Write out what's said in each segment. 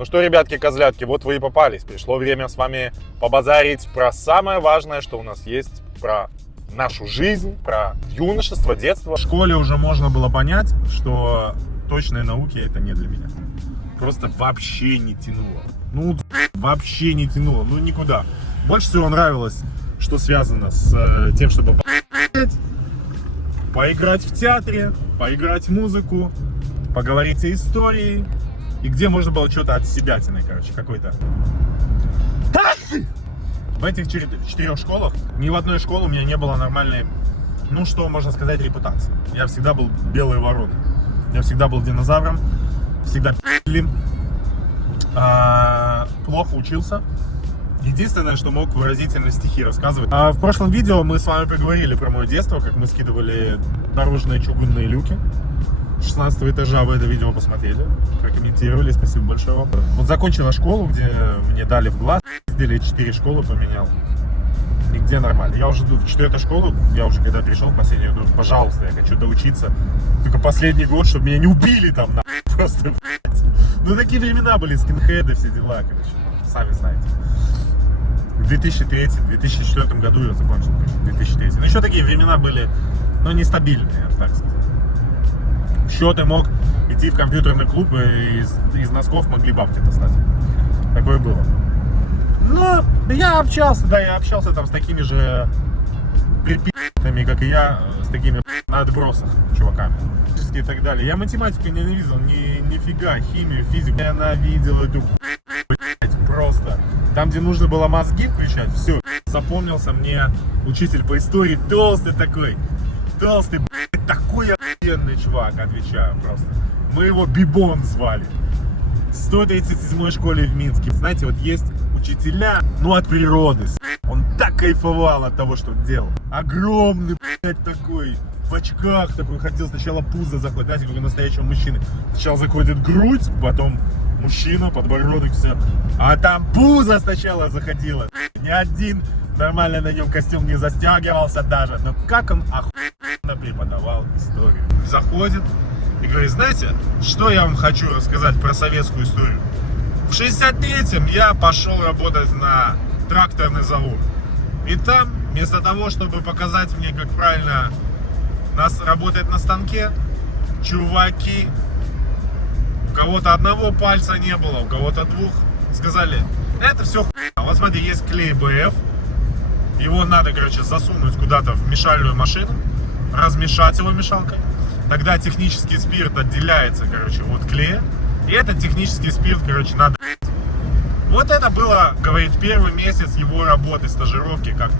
Ну что, ребятки, козлятки, вот вы и попались. Пришло время с вами побазарить про самое важное, что у нас есть, про нашу жизнь, про юношество, детство. В школе уже можно было понять, что точные науки это не для меня. Просто вообще не тянуло. Ну, вообще не тянуло, ну никуда. Больше всего нравилось, что связано с тем, чтобы поиграть в театре, поиграть в музыку, поговорить о истории. И где можно было что-то от себятины, короче, какой-то. В этих 4 школах, ни в одной школе у меня не было нормальной, ну что можно сказать, репутации. Я всегда был белой вороной. Я всегда был динозавром, всегда пи***ли, плохо учился. Единственное, что мог выразительно стихи рассказывать. В прошлом видео мы с вами поговорили про мое детство, как мы скидывали дорожные чугунные люки. 16 этажа вы это видео посмотрели, прокомментировали, спасибо большое вам. Вот закончила школу, где мне дали в глаз, ездили 4 школы, поменял. Нигде нормально. Я уже в 4-ю школу, я уже когда пришел в последнюю, думаю, пожалуйста, я хочу доучиться. Только последний год, чтобы меня не убили там, просто, блядь. Ну такие времена были, скинхеды, все дела, короче, сами знаете. В 2003-2004 году я закончил, 2003. Ну еще такие времена были, но нестабильные, я так сказать. Еще ты мог идти в компьютерный клуб и из носков могли бабки достать. Такое было. Но я общался там с такими же припи***тами, как и я, с такими на отбросах чуваками. И так далее. Я математику ненавидел, нифига, химию, физику. Я ненавидел эту блядь, просто. Там, где нужно было мозги включать, все. Запомнился мне учитель по истории, толстый такой. Толстый, блядь, такой охуенный чувак, отвечаю просто. Мы его Бибон звали. В 137-й школе в Минске. Знаете, вот есть учителя, ну от природы. Он так кайфовал от того, что он делал. Огромный, блядь, такой, в очках такой, хотел сначала пузо заходить, знаете, как у настоящего мужчины. Сначала заходит грудь, потом мужчина, подбородок, все. А там пузо сначала заходило. Ни один нормально на нем костюм не застегивался даже. Но как он охуенно преподавал историю. Заходит и говорит, знаете, что я вам хочу рассказать про советскую историю? В 63-м я пошел работать на тракторный завод. И там, вместо того, чтобы показать мне, как правильно нас работает на станке, чуваки, у кого-то одного пальца не было, у кого-то двух, сказали, это все хуйня. Вот смотри, есть клей БФ, его надо, короче, засунуть куда-то в мешальную машину, размешать его мешалкой. Тогда технический спирт отделяется, короче, от клея. И этот технический спирт, короче, надо... Вот это было, говорит, первый месяц его работы, стажировки, как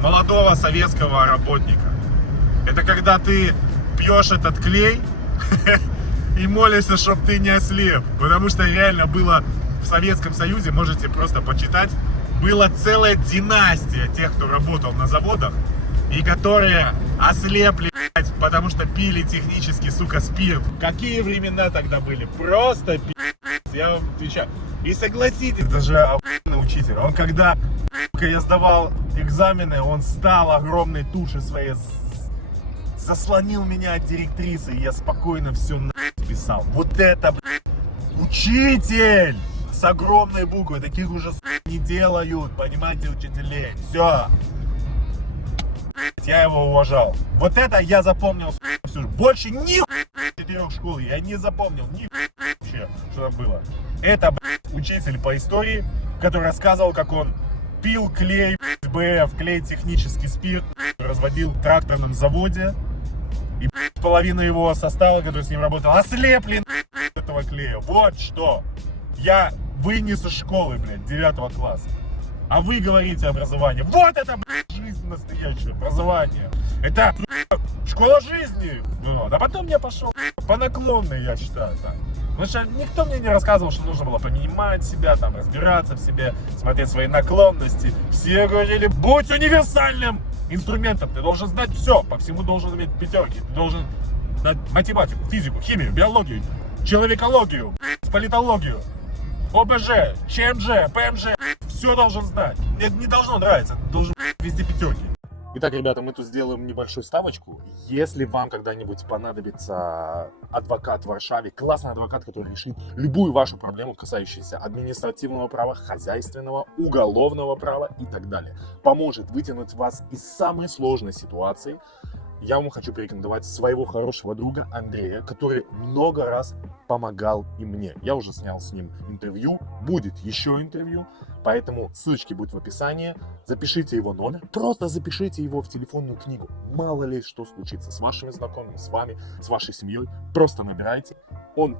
молодого советского работника. Это когда ты пьешь этот клей и молишься, чтобы ты не ослеп. Потому что реально было в Советском Союзе, можете просто почитать, была целая династия тех, кто работал на заводах и которые ослепли, потому что пили технический, сука, спирт. Какие времена тогда были? Просто пи***ц, я вам отвечаю. И согласитесь, даже охуенный учитель, он когда я сдавал экзамены, он стал огромной тушей своей, заслонил меня от директрисы, и я спокойно все писал. Вот это, блядь, учитель! С огромной буквы, таких уже не делают, понимаете, учителей. Все. Я его уважал. Вот это я запомнил. Больше ни 4 школ я не запомнил. Ни вообще, что там было. Это, блядь, учитель по истории, который рассказывал, как он пил клей, БФ, клей технический спирт, разводил в тракторном заводе. И, блядь, половина его состава, который с ним работал, ослепли этого клея. Вот что. Я вынес из школы, блядь, 9 класса. А вы говорите образование. Вот это, блядь, жизнь настоящая, образование. Это, блядь, школа жизни. Вот. А потом я пошел по наклонной, я считаю, так. Потому что никто мне не рассказывал, что нужно было понимать себя, там, разбираться в себе, смотреть свои наклонности. Все говорили, будь универсальным инструментом. Ты должен знать все, по всему должен иметь пятерки. Ты должен знать математику, физику, химию, биологию, человекологию, политологию. ОБЖ, ЧМЖ, ПМЖ, все должен знать. Мне не должно нравиться, должен везде пятерки. Итак, ребята, мы тут сделаем небольшую ставочку. Если вам когда-нибудь понадобится адвокат в Варшаве, классный адвокат, который решит любую вашу проблему, касающуюся административного права, хозяйственного, уголовного права и так далее, поможет вытянуть вас из самой сложной ситуации, я вам хочу порекомендовать своего хорошего друга Андрея, который много раз помогал и мне. Я уже снял с ним интервью, будет еще интервью, поэтому ссылочки будут в описании. Запишите его номер, просто запишите его в телефонную книгу. Мало ли что случится с вашими знакомыми, с вами, с вашей семьей. Просто набирайте, он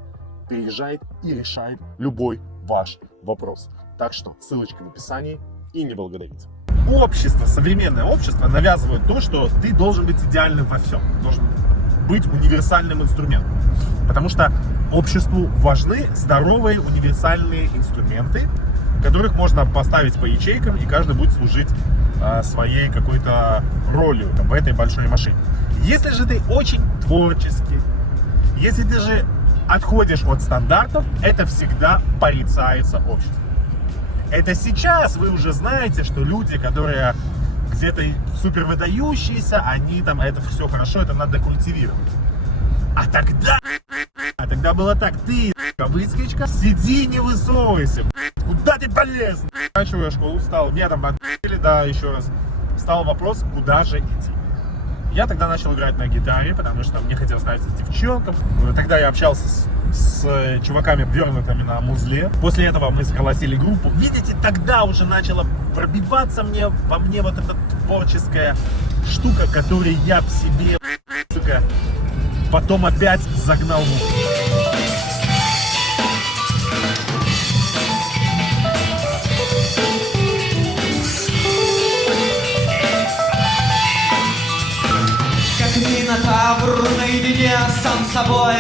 приезжает и решает любой ваш вопрос. Так что ссылочка в описании и не благодарите. Общество, современное общество навязывает то, что ты должен быть идеальным во всем. Должен быть универсальным инструментом. Потому что обществу важны здоровые универсальные инструменты, которых можно поставить по ячейкам, и каждый будет служить своей какой-то ролью в этой большой машине. Если же ты очень творческий, если ты же отходишь от стандартов, это всегда порицается обществом. Это сейчас вы уже знаете, что люди, которые где-то супер выдающиеся, они там, это все хорошо, это надо культивировать. А тогда было так: ты, выскочка, сиди, не высовывайся, куда ты полез? Заканчивая школу, встал, меня там отбили, да, еще раз. Встал вопрос, куда же идти. Я тогда начал играть на гитаре, потому что мне хотелось нравиться девчонкам. Тогда я общался с чуваками, вернутыми на музле. После этого мы сколотили группу. Видите, тогда уже начала пробиваться во мне вот эта творческая штука, которую я в себе, сука, потом опять загнал в угол. Минотавр наедине сам с собой.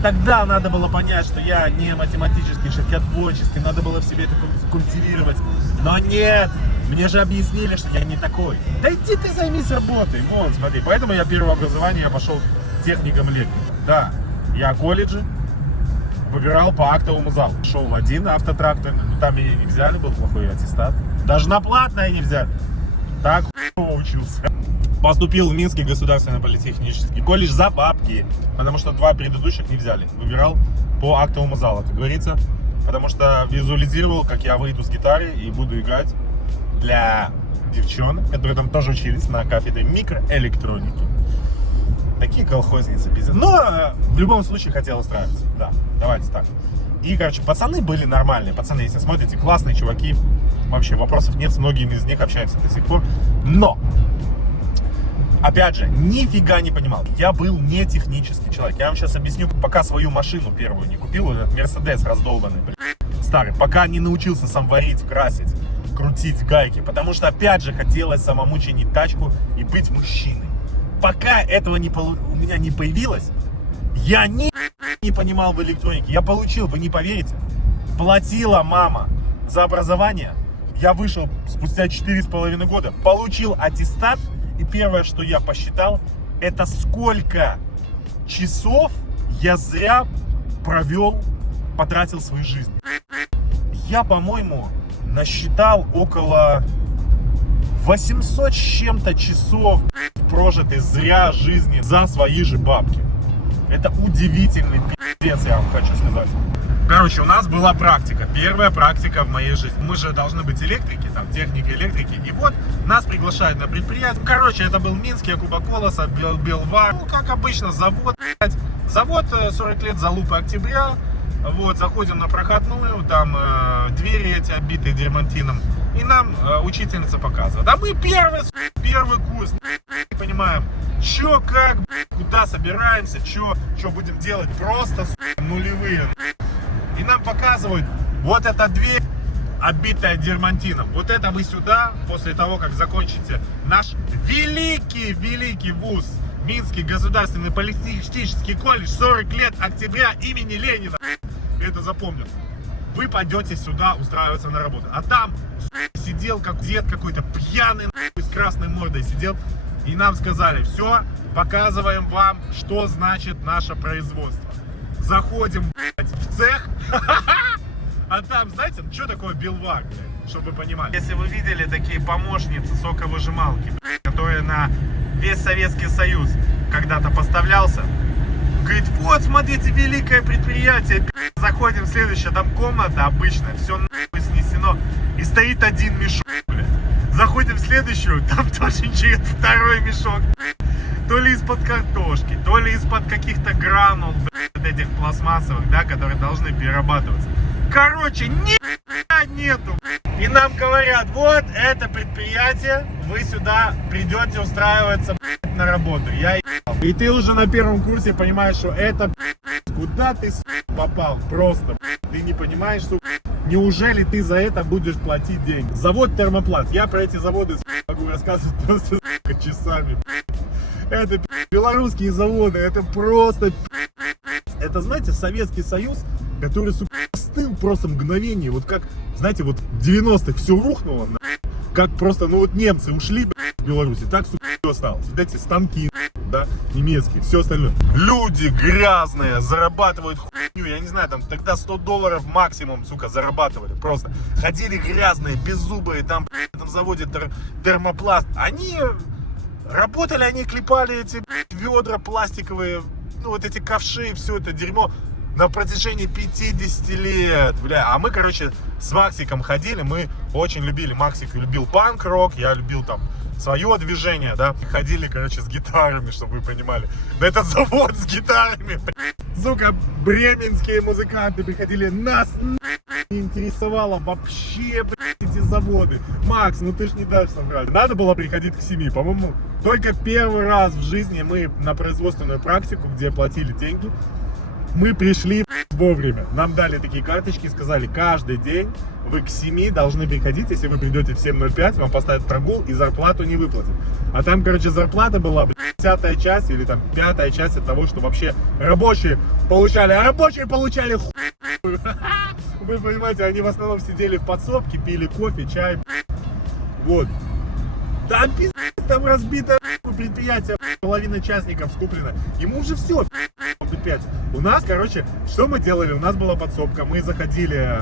Тогда надо было понять, что я не математический человек, я творческий, надо было в себе это культивировать. Но нет, мне же объяснили, что я не такой. Да иди ты займись работой, вон, смотри. Поэтому я первое образование, я пошел техником электрика. Да, я колледжи выбирал по актовому залу. Шел в один автотракторный, но там меня не взяли, был плохой аттестат. Даже на платное не взяли. Так учился. Поступил в Минский государственный политехнический колледж за бабки, потому что 2 предыдущих не взяли. Выбирал по актовому залу, как говорится, потому что визуализировал, как я выйду с гитары и буду играть для девчонок, которые там тоже учились на кафедре микроэлектроники. Такие колхозницы, пиздец. Но в любом случае хотел устраиваться. Да, давайте так. И, короче, пацаны были нормальные. Пацаны, если смотрите, классные чуваки. Вообще вопросов нет, с многими из них общаемся до сих пор. Но опять же, нифига не понимал. Я был не технический человек. Я вам сейчас объясню, пока свою машину первую не купил, этот Мерседес раздолбанный, старый, пока не научился сам варить, красить, крутить гайки. Потому что, опять же, хотелось самому чинить тачку и быть мужчиной. Пока этого у меня не появилось, я не понимал в электронике. Я получил, вы не поверите, платила мама за образование. Я вышел спустя 4,5 года, получил аттестат. И первое, что я посчитал, это сколько часов я зря потратил свою жизнь. Я, по-моему, насчитал около 800 с чем-то часов прожитой зря жизни за свои же бабки. Это удивительный пиздец, я вам хочу сказать. Короче, у нас была практика, первая практика в моей жизни. Мы же должны быть электрики, там, техники, электрики. И вот нас приглашают на предприятие. Короче, это был Минский, Якуба Колоса, Белвар. Ну, как обычно, завод, блядь. Завод 40 лет залупы октября. Вот, заходим на проходную, там двери эти оббитые дермантином. И нам учительница показывает. А мы первый курс, не понимаем, чё, как, куда собираемся, чё будем делать. Просто нулевые. И нам показывают, вот эта дверь, оббитая дермантином. Вот это вы сюда, после того, как закончите наш великий вуз, Минский государственный политехнический колледж, 40 лет октября имени Ленина. Это запомнил. Вы пойдете сюда устраиваться на работу. А там сидел как дед какой-то пьяный, с красной мордой сидел. И нам сказали, все, показываем вам, что значит наше производство. Заходим, блядь, в цех, а там, знаете, что такое Белвак, блядь, чтобы вы понимали. Если вы видели такие помощницы соковыжималки, которые на весь Советский Союз когда-то поставлялся, говорит, вот, смотрите, великое предприятие. Заходим в следующее, там комната обычная, все нахуй снесено. И стоит один мешок, блядь. Заходим в следующую, там тоже ничего, второй мешок. То ли из-под картошки, то ли из-под каких-то гранул, блядь, этих пластмассовых, да, которые должны перерабатываться. Короче, нету. И нам говорят, вот это предприятие, вы сюда придете устраиваться, блядь, на работу. И ты уже на первом курсе понимаешь, что это, куда ты попал, просто. Ты не понимаешь, что неужели ты за это будешь платить деньги? Завод Термопласт. Я про эти заводы могу рассказывать просто часами. Это белорусские заводы, это просто. Это, знаете, Советский Союз, который, сука, остыл просто мгновение. Вот как, знаете, вот в 90-х все рухнуло, как просто, ну вот немцы ушли, в Беларуси, так, сука, все осталось. Вот эти станки, да, немецкие, все остальное. Люди грязные, зарабатывают хуйню, я не знаю, там тогда $100 максимум, сука, зарабатывали. Просто ходили грязные, беззубые, там, в этом заводе Термопласт. Они работали, они клепали эти ведра пластиковые, ну вот эти ковши, все это дерьмо на протяжении 50 лет, бля. А мы, короче, с Максиком ходили, мы очень любили, Максик любил панк-рок, я любил там свое движение, да. Ходили, короче, с гитарами, чтобы вы понимали. Да это завод с гитарами, бля. Сука, бременские музыканты приходили, нас не интересовало вообще, бля, эти заводы. Макс, ну ты ж не дашь собрать. Надо было приходить к 7, по-моему, только первый раз в жизни мы на производственную практику, где платили деньги, мы пришли вовремя. Нам дали такие карточки, сказали, каждый день вы к 7 должны приходить. Если вы придете в 7:05, вам поставят прогул и зарплату не выплатят. А там, короче, зарплата была 10-я часть или там 5-я часть от того, что вообще рабочие получали. А рабочие получали хуй. Вы понимаете, они в основном сидели в подсобке, пили кофе, чай. Вот. Там пиздец, там разбито предприятие, половина частников скуплена. Ему уже все, предприятие. У нас, короче, что мы делали? У нас была подсобка, мы заходили,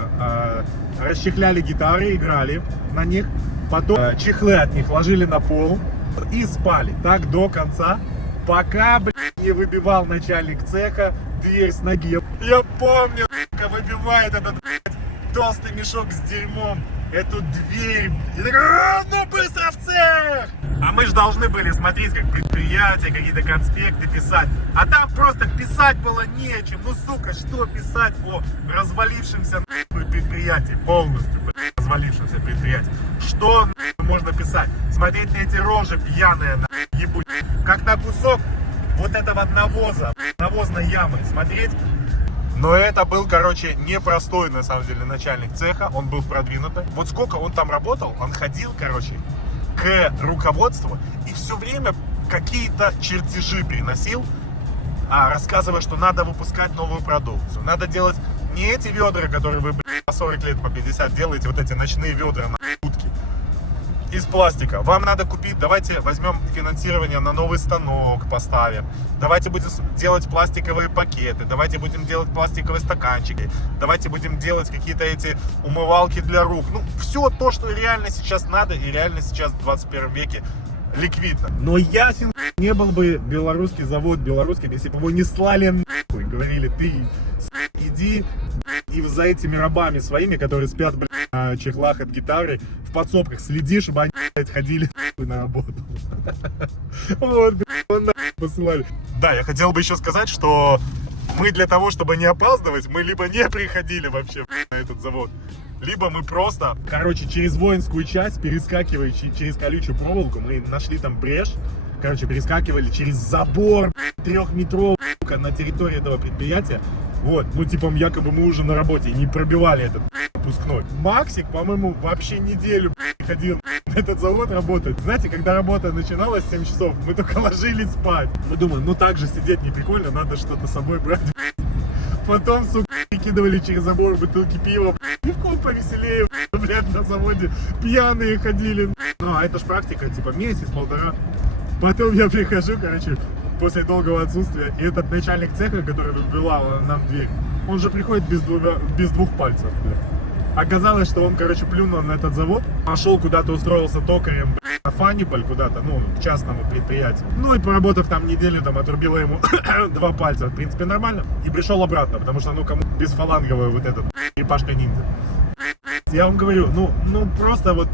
расчехляли гитары, играли на них, потом чехлы от них ложили на пол и спали. Так до конца, пока, блядь, не выбивал начальник цеха дверь с ноги. Я помню, как выбивает этот, блядь, толстый мешок с дерьмом эту дверь. И такой, ну быстро в цех! А мы же должны были смотреть, как предприятия, какие-то конспекты писать. А там просто писать было нечем. Ну, сука, что писать о развалившемся предприятии? Полностью развалившемся предприятии. Что можно писать? Смотреть на эти рожи пьяные, ебуть. Как на кусок вот этого навоза, навозной ямы. Смотреть. Но это был, короче, непростой, на самом деле, начальник цеха. Он был продвинутый. Вот сколько он там работал, он ходил, короче, к руководству и все время какие-то чертежи переносил, рассказывая, что надо выпускать новую продукцию. Надо делать не эти ведра, которые вы, блядь, по 40 лет, по 50 делаете, вот эти ночные ведра на утки из пластика. Вам надо купить, давайте возьмем финансирование на новый станок, поставим. Давайте будем делать пластиковые пакеты, давайте будем делать пластиковые стаканчики, давайте будем делать какие-то эти умывалки для рук. Ну, все то, что реально сейчас надо и реально сейчас в 21 веке ликвидно. Но ясен не был бы белорусский завод белорусским, если бы его не слали нахуй. Говорили, ты иди и за этими рабами своими, которые спят, блядь, на чехлах от гитары, в подсобках следи, чтобы они, блядь, ходили на работу. Вот, блядь, посылали. Да, я хотел бы еще сказать, что мы для того, чтобы не опаздывать, мы либо не приходили вообще на этот завод, либо мы просто, короче, через воинскую часть, перескакивая через колючую проволоку, мы нашли там брешь, короче, перескакивали через забор 3-метровый на территории этого предприятия. Вот, ну типа якобы мы уже на работе, не пробивали этот выпускной. Максик, по-моему, вообще неделю ходил на этот завод работать. Знаете, когда работа начиналась в 7 часов, мы только ложились спать. Мы думаем, ну так же сидеть не прикольно, надо что-то с собой брать. Потом, сука, перекидывали через забор бутылки пива. Пивком повеселее, блядь, на заводе пьяные ходили. Ну, а это ж практика, типа месяц-полтора. Потом я прихожу, короче, после долгого отсутствия, и этот начальник цеха, который выбивал нам дверь, он же приходит без двух пальцев, блядь. Оказалось, что он, короче, плюнул на этот завод, пошел куда-то, устроился токарем, на Фаниполь куда-то, ну, к частному предприятию. Ну, и поработав там неделю, там, отрубила ему 2 пальца, в принципе, нормально. И пришел обратно, потому что, ну, кому бесфаланговый вот этот Япашка-ниндзя. Я вам говорю, ну, просто вот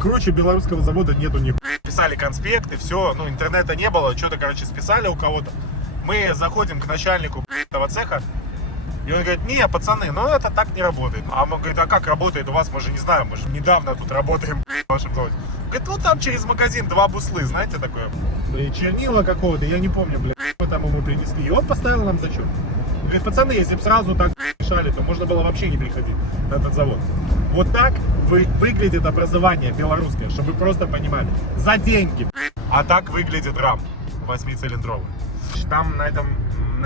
круче белорусского завода нету ни. Писали конспекты, все, ну, интернета не было, что-то, короче, списали у кого-то. Мы заходим к начальнику этого цеха, и он говорит: не, пацаны, ну это так не работает. А он говорит: а как работает у вас, мы же не знаем, мы же недавно тут работаем в вашем заводе. Говорит: ну там через магазин 2 буслы, знаете, такое. И чернила какого-то, я не помню, блядь, что там ему принесли. И он поставил нам зачет. Говорит: пацаны, если бы сразу так решали, то можно было вообще не приходить на этот завод. Вот так выглядит образование белорусское, чтобы вы просто понимали. За деньги. А так выглядит РАМ 8-цилиндровый. Там на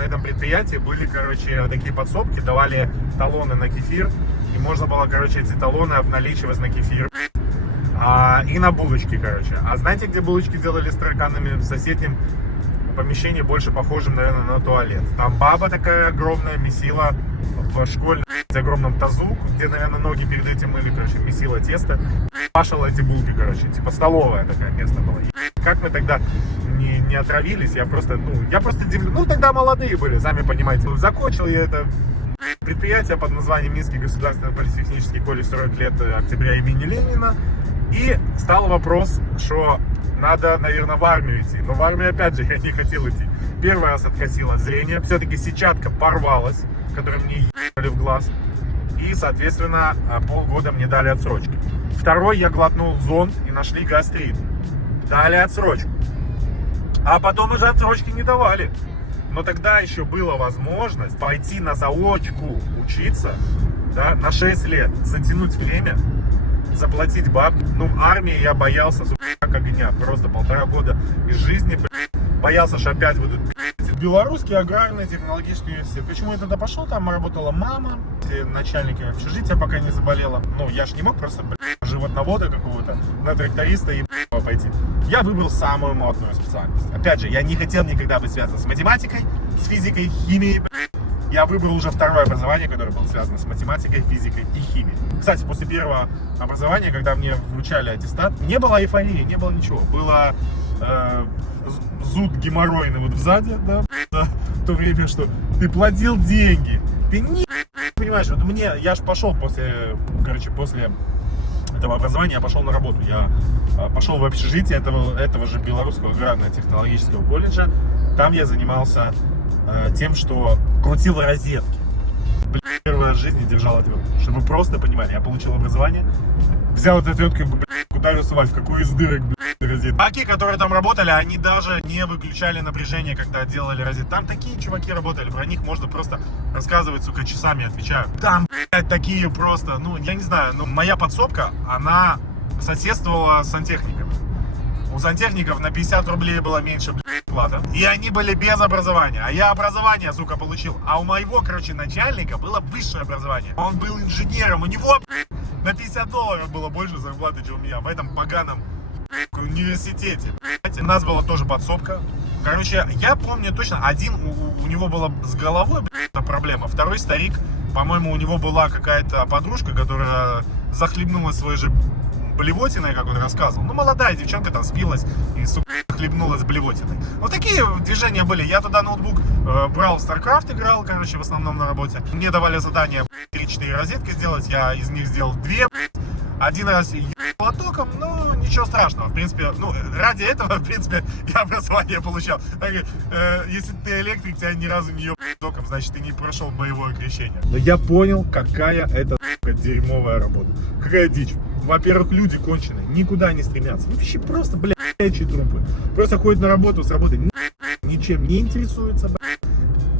этом предприятии были, короче, такие подсобки, давали талоны на кефир. И можно было, короче, эти талоны обналичивать на кефир. И на булочки, короче. А знаете, где булочки делали с тараканами? В соседнем помещении, больше похожем, наверное, на туалет. Там баба такая огромная месила в школьном огромном тазу, где, наверное, ноги перед этим мыли, короче, месила тесто. Пашила эти булки, короче, типа столовая такая место было. Как мы тогда не отравились, я просто дивлюсь. Ну, тогда молодые были, сами понимаете. Закончил я это предприятие под названием Минский государственный политехнический колледж 40 лет октября имени Ленина. И стал вопрос, что надо, наверное, в армию идти. Но в армию, опять же, я не хотел идти. Первый раз откосило зрение. Все-таки сетчатка порвалась, которую мне ебали в глаз. И, соответственно, полгода мне дали отсрочки. Второй я глотнул зонд и нашли гастрит. Дали отсрочку. А потом уже отсрочки не давали. Но тогда еще была возможность пойти на заочку учиться, да, на 6 лет, затянуть время, заплатить бабки. Ну, в армии я боялся, как огня. Просто 1,5 года из жизни, боялся, что опять будут Белорусский аграрный технологический университет. Почему я тогда пошел? Там работала мама, начальники общежития, пока не заболела. Ну, я ж не мог просто, животновода какого-то на тракториста и пойти. Я выбрал самую модную специальность. Опять же, я не хотел никогда быть связан с математикой, с физикой, химией. Я выбрал уже второе образование, которое было связано с математикой, физикой и химией. Кстати, после первого образования, когда мне вручали аттестат, не было эйфории, не было ничего. Было зуд геморройный вот сзади, да, в то время, что ты платил деньги, ты не понимаешь, вот я ж пошел после этого образования, я пошел на работу, я пошел в общежитие этого же Белорусского аграрного технологического колледжа, там я занимался тем, что крутил розетки. Первый раз в жизни держал отвертку, чтобы вы просто понимали, я получил образование, взял эту отвертку и ударил в какую из дырок, розетки. Чуваки, которые там работали, они даже не выключали напряжение, когда делали розетки. Там такие чуваки работали, про них можно просто рассказывать, сука, часами отвечаю. Там, блядь, такие просто, ну, я не знаю, но моя подсобка, она соседствовала с сантехниками. У сантехников на 50 рублей было меньше, блядь, плата. И они были без образования. А я образование, сука, получил. А у моего, короче, начальника было высшее образование. Он был инженером, у него, блядь, на $50 было больше зарплаты, чем у меня в этом поганом университете. У нас была тоже подсобка. Короче, я помню точно, один у него была с головой проблема, второй старик, по-моему, у него была какая-то подружка, которая захлебнулась своей же блевотиной, как он рассказывал. Ну, молодая девчонка там спилась и, сука, хлебнулась блевотиной. Вот такие движения были. Я туда ноутбук брал, в StarCraft играл, короче, в основном на работе. Мне давали задание 3-4 розетки сделать, я из них сделал 2. Один раз ебало током, но ничего страшного. В принципе, ну, ради этого, в принципе, я образование получал. Так, если ты электрик, тебя ни разу не ебало током, значит, ты не прошел боевое крещение. Но я понял, какая это дерьмовая работа. Какая дичь. Во-первых, люди конченые, никуда не стремятся. Вообще просто, блядь, трупы. Просто ходят на работу с работы, ничем не интересуются, блядь.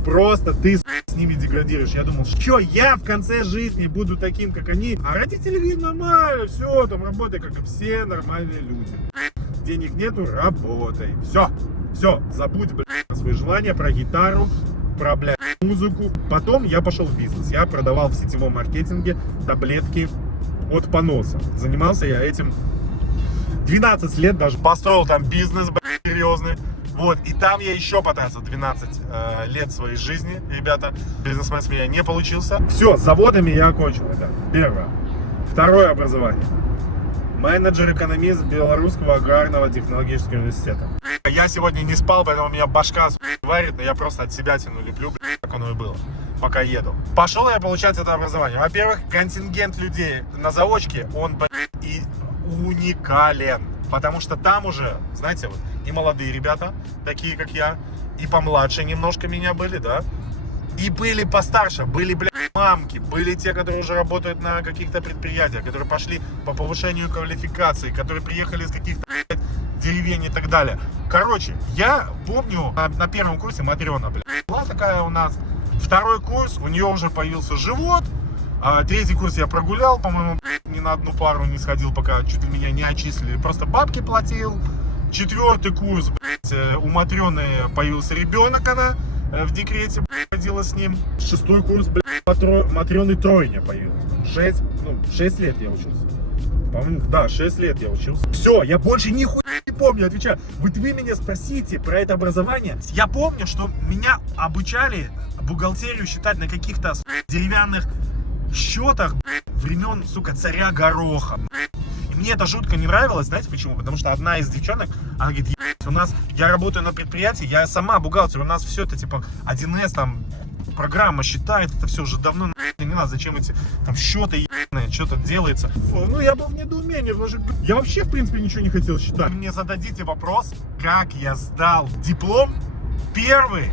Просто ты с ними деградируешь. Я думал, что я в конце жизни буду таким, как они. А родители говорят: нормально, все, там работай, как и все нормальные люди. Денег нету, работай. Все, забудь, блядь, про свои желания, про гитару, про, блядь, музыку. Потом я пошел в бизнес. Я продавал в сетевом маркетинге таблетки от поноса. Занимался я этим 12 лет даже. Построил там бизнес, блядь, серьезный. Вот, и там я еще потратил 12 лет своей жизни, ребята. Бизнесмен с меня не получился. Все, с заводами я окончил, ребята. Первое. Второе образование. Менеджер-экономист Белорусского аграрного технологического университета. Я сегодня не спал, поэтому у меня башка варит, но я просто от себя тяну леплю, как оно и было, пока еду. Пошел я получать это образование. Во-первых, контингент людей на заочке, он, и уникален. Потому что там уже, знаете, вот, и молодые ребята, такие как я, и помладше немножко меня были, да, и были постарше, были, мамки, были те, которые уже работают на каких-то предприятиях, которые пошли по повышению квалификации, которые приехали из каких-то деревень и так далее. Короче, я помню, на первом курсе Матрена, была такая у нас. Второй курс, у нее уже появился живот. Третий курс я прогулял, по-моему, ни на одну пару не сходил, пока чуть ли меня не отчислили. Просто бабки платил. Четвертый курс, у Матрены появился ребенок, она в декрете ходила с ним. Шестой курс, Матрены тройня появилась. 6 лет я учился. По-моему, да, 6 лет я учился. Все, я больше нихуя не помню, отвечаю. Вы меня спросите про это образование. Я помню, что меня обучали бухгалтерию считать на каких-то деревянных счетах времен, сука, царя Гороха. И мне это жутко не нравилось, знаете почему? Потому что одна из девчонок, она говорит, я работаю на предприятии, я сама бухгалтер, у нас все это типа 1С, там, программа считает, это все уже давно не надо, зачем эти там счеты что-то делается. Ну, я был в недоумении, потому что я вообще, в принципе, ничего не хотел считать. Мне зададите вопрос, как я сдал диплом. Первый,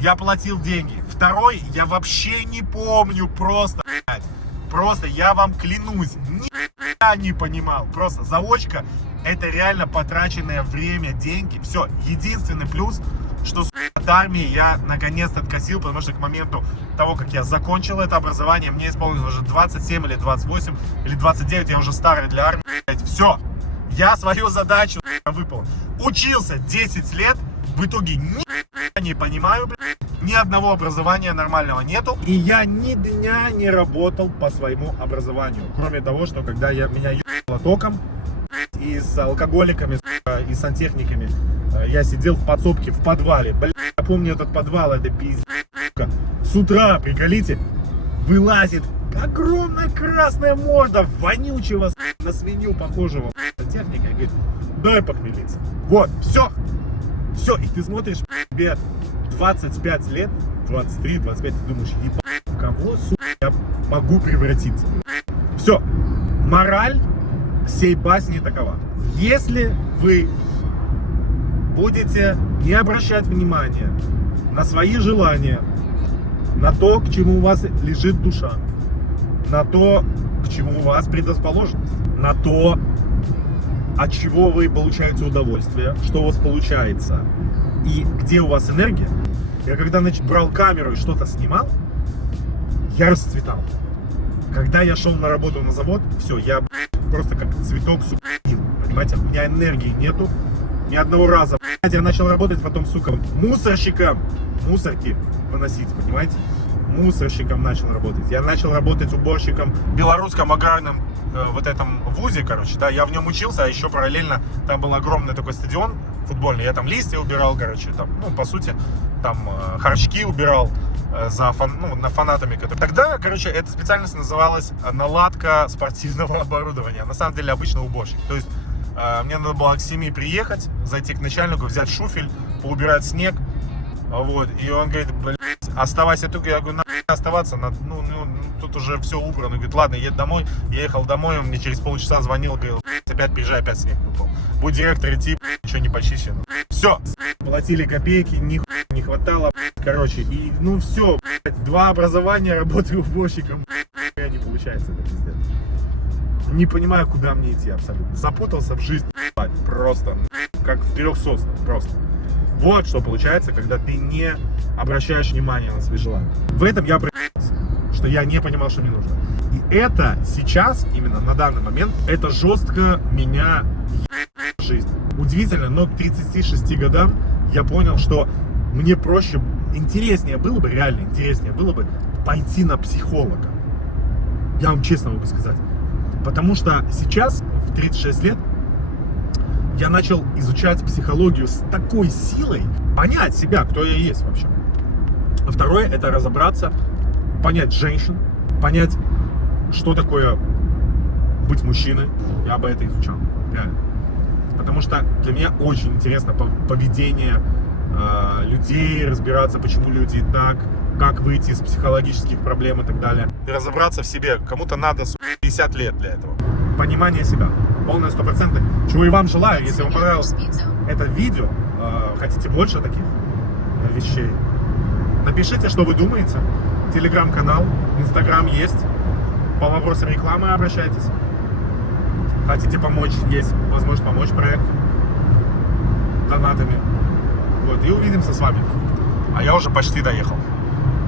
я платил деньги. Второй, я вообще не помню, просто, я вам клянусь, ни не понимал. Просто заочка, это реально потраченное время, деньги. Все, единственный плюс, что от армии я наконец-то откосил, потому что к моменту того, как я закончил это образование, мне исполнилось уже 27 или 28 или 29, я уже старый для армии. Все, я свою задачу выполнил. Учился 10 лет, в итоге не понимаю, ни одного образования нормального нету. И я ни дня не работал по своему образованию. Кроме того, что когда меня ебало током, и с алкоголиками, и с сантехниками, я сидел в подсобке в подвале. Я помню этот подвал, это пиздец. С утра, приколите, вылазит огромная красная морда вонючего на свинью похожего сантехника и говорит, дай похмелиться. Вот, все, и ты смотришь, тебе 25 лет, 23, 25, ты думаешь, ебать, в кого, сука, я могу превратиться? Все, мораль сей басни такова. Если вы будете не обращать внимания на свои желания, на то, к чему у вас лежит душа, на то, к чему у вас предрасположенность, на то, от чего вы получаете удовольствие, что у вас получается и где у вас энергия. Я когда брал камеру и что-то снимал, я расцветал. Когда я шел на работу на завод, все, я просто как цветок, сука, понимаете, у меня энергии нету. Ни одного раза, я начал работать потом, сука, мусорщиком, мусорки выносить, понимаете? Мусорщиком начал работать. Я начал работать уборщиком в Белорусском аграрном вот этом вузе, короче, да, я в нем учился, а еще параллельно там был огромный такой стадион футбольный, я там листья убирал, короче, там, ну, по сути, там хорчки убирал за фанатами, которые... Тогда, короче, эта специальность называлась наладка спортивного оборудования, на самом деле обычно уборщик, то есть мне надо было к 7 приехать, зайти к начальнику, взять шуфель, поубирать снег, вот, и он говорит, блядь, оставайся тут, я говорю, нахуй оставаться, тут уже все убрано, он говорит, ладно, едь домой, я ехал домой, он мне через полчаса звонил, говорил, опять приезжай, опять снег выпал, будет директор идти, ничего не почищено, все, платили копейки, нихуя не хватало, короче, и, ну все, 2 образования, работаю уборщиком, не получается, это пиздец. Не понимаю, куда мне идти абсолютно. Запутался в жизни, просто, как в 3 соснах, просто. Вот что получается, когда ты не обращаешь внимания на свои желания. В этом я проебался, что я не понимал, что мне нужно. И это сейчас, именно на данный момент, это жестко меня ебет жизнь. Удивительно, но к 36 годам я понял, что мне проще, интереснее было бы, реально интереснее было бы пойти на психолога. Я вам честно могу сказать. Потому что сейчас, в 36 лет, я начал изучать психологию с такой силой, понять себя, кто я есть вообще. А второе, это разобраться, понять женщин, понять, что такое быть мужчиной. Я бы это изучал, реально. Потому что для меня очень интересно поведение людей, разбираться, почему люди так, как выйти из психологических проблем и так далее. И разобраться в себе. Кому-то надо 50 лет для этого. Понимание себя. Полное 100%. Чего и вам желаю. Если вам понравилось это видео, хотите больше таких вещей, напишите, что вы думаете. Телеграм-канал, Инстаграм есть. По вопросам рекламы обращайтесь. Хотите помочь, есть возможность помочь проекту донатами. Вот, и увидимся с вами. А я уже почти доехал.